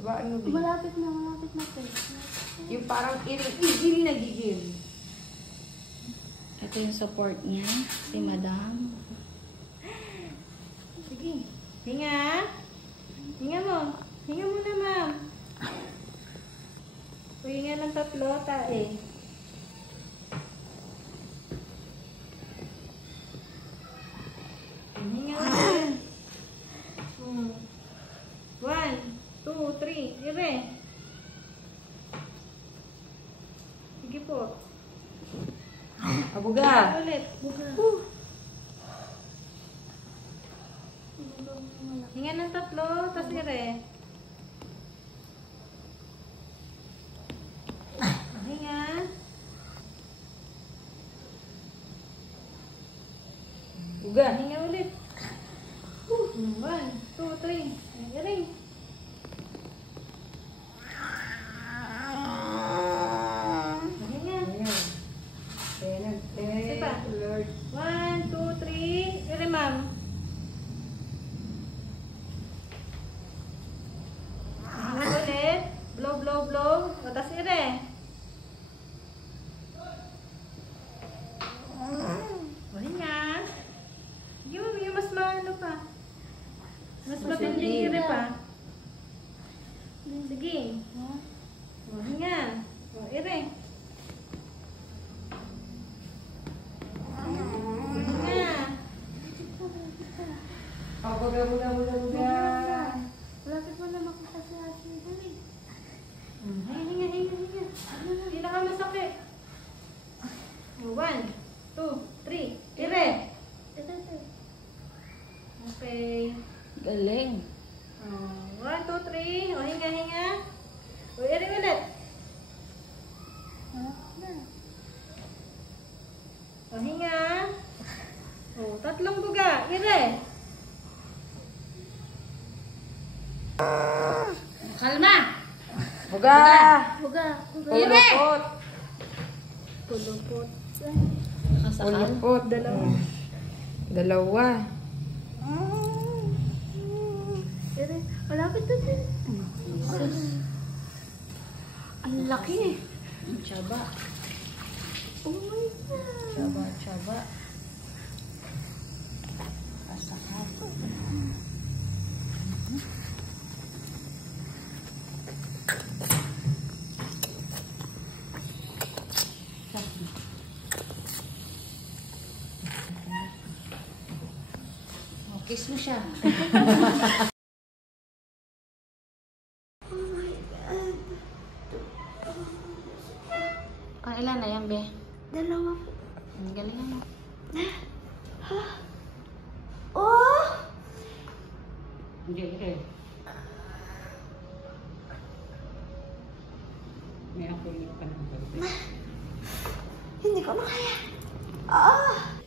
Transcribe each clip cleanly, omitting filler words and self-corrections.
Habaan mo, babe. Malapit na to. Yung parang iring na gigil. Ito yung support niya, si Madam. Sige. Hinga. Hinga mo. Hinga muna, ma'am. Hinga ng 3, tae. Hinga ulit. 1, 2, 3. Ire. Sige po. Abuga. Ulit. Hinga ng 3, tapos ire. Hinga. Buga. Hinga ulit. 1, 2, 3. Ire. Hinga. Sipa. 1, 2, 3. Ire, ma'am. Ulit. Blow, blow, blow. O, tas ire. O, hinga. Yung mas maano pa. Mas matinding ire pa. Sige. O, hinga. O, ire. Hinga. O, buga. Malapit mo na makita si Ashley. Dali. Hinga. Hindi na ka masakit. 1, 2, 3. Ire. Ito. Okay. Galing. 1, 2, 3. O, hinga. O, ire ulit. O, hinga. O, 3 buga. Ire. Kalma! Buga. Ire! Pulupot. Nakasakal. Ulupot. 2. Ere, malapit na din. Ang laki eh. Ang tsaba. Oh my God. Tsaba. Kasakal. Kiss mo siya. Oh my God. Ilan na yan, be? 2. Ang galing mo. Oh! Hindi. May ako yung panahon. Hindi ko na kaya. Ah!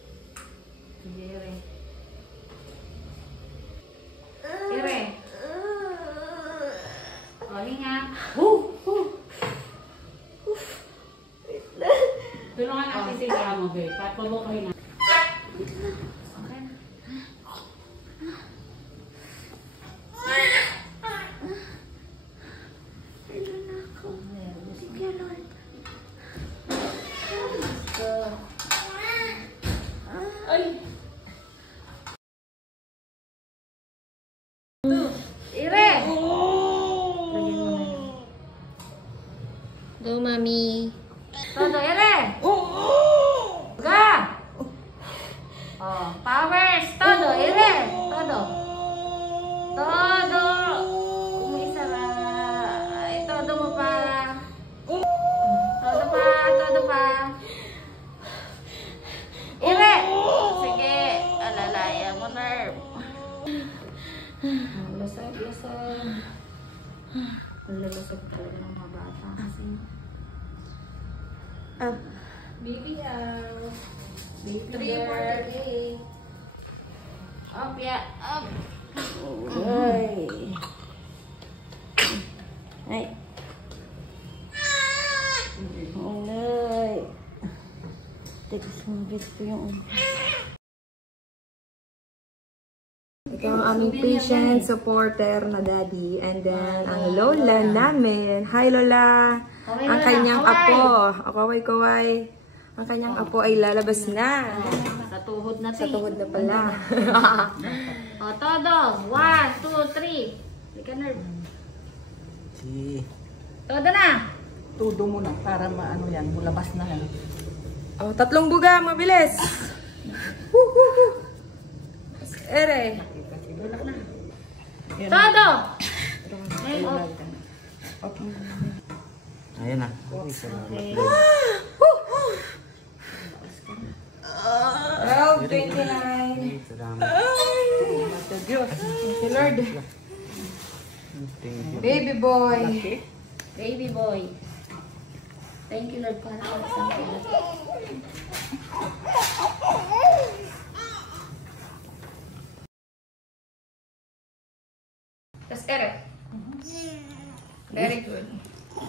Ire. Ire. O, hinga. Tulungan natin si Amo, be. Patuloy na. Okay. Ito na ako. Sige, Lord. Ay! Ire! Go, mami. Todo, ire! Buga! Oh, powers! Todo, ire! Todo. Umisa ra. Ay, todo mo pa. Todo pa. Ire! Sige, alalaya mo, nerve. Lasag. Ang lalasag talaga ng mga bata kasi. Baby out. Baby 3 for today. Up, yeah, up. Ay. Ay. Teka, sumabit ko yung... Ikaw ang aming patient supporter na daddy. And then, ang lola namin. Hi, Lola! Ang kanyang apo. Kaway-kaway. Ang kanyang apo ay lalabas na. Sa tuhod na Sa tuhod na pala. O, todo. 1, 2, 3. Hindi ka nerve. Todo na. Tudo mo na para maano yan, mulabas na yan. Oh, 3 buga, mabilis. Ere. Todo. Name off. Ayan na. Okay. Oh, 29. Salamat. Thank you, Lord. Thank you. Baby boy. Baby boy. Thank you, Lord, para sa isang Tas Ere. Very good.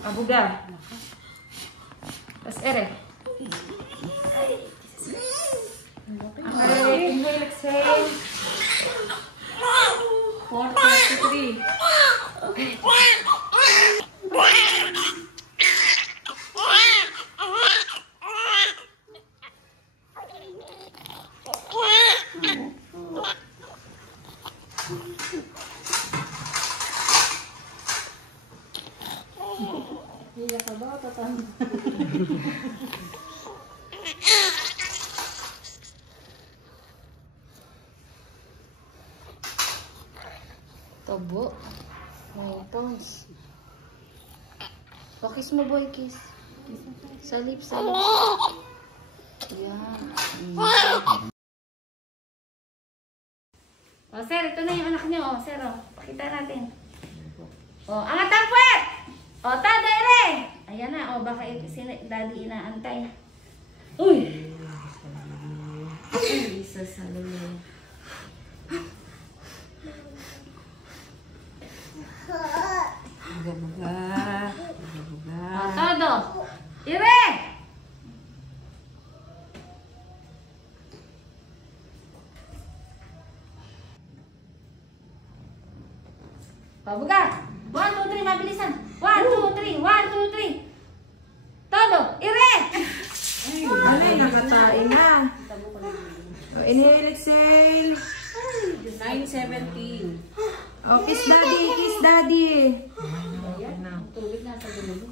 Abuga. Tas Ere. Okay, inhale, exhale. 4:33. Tobo. May tones. O, kiss mo, boy, kiss. Sa lips, sa lips. Yan. O, sir, ito na yung anak niyo. O, sir, o. Pakita natin. O, angat ang puwet! O, tadere! Ayan na, o, baka daddy inaantay. Uy! Jesus, hallelujah. O, todo. Ire! Pabuga! 1, 2, 3, mabilisan! 1, 2, 3! 1, 2, 3! Todo! Ire! Alay, nakatain na. Oh, inhale, exhale. 9:17. Oh, kiss daddy, kiss daddy. Tubig na sa dulo.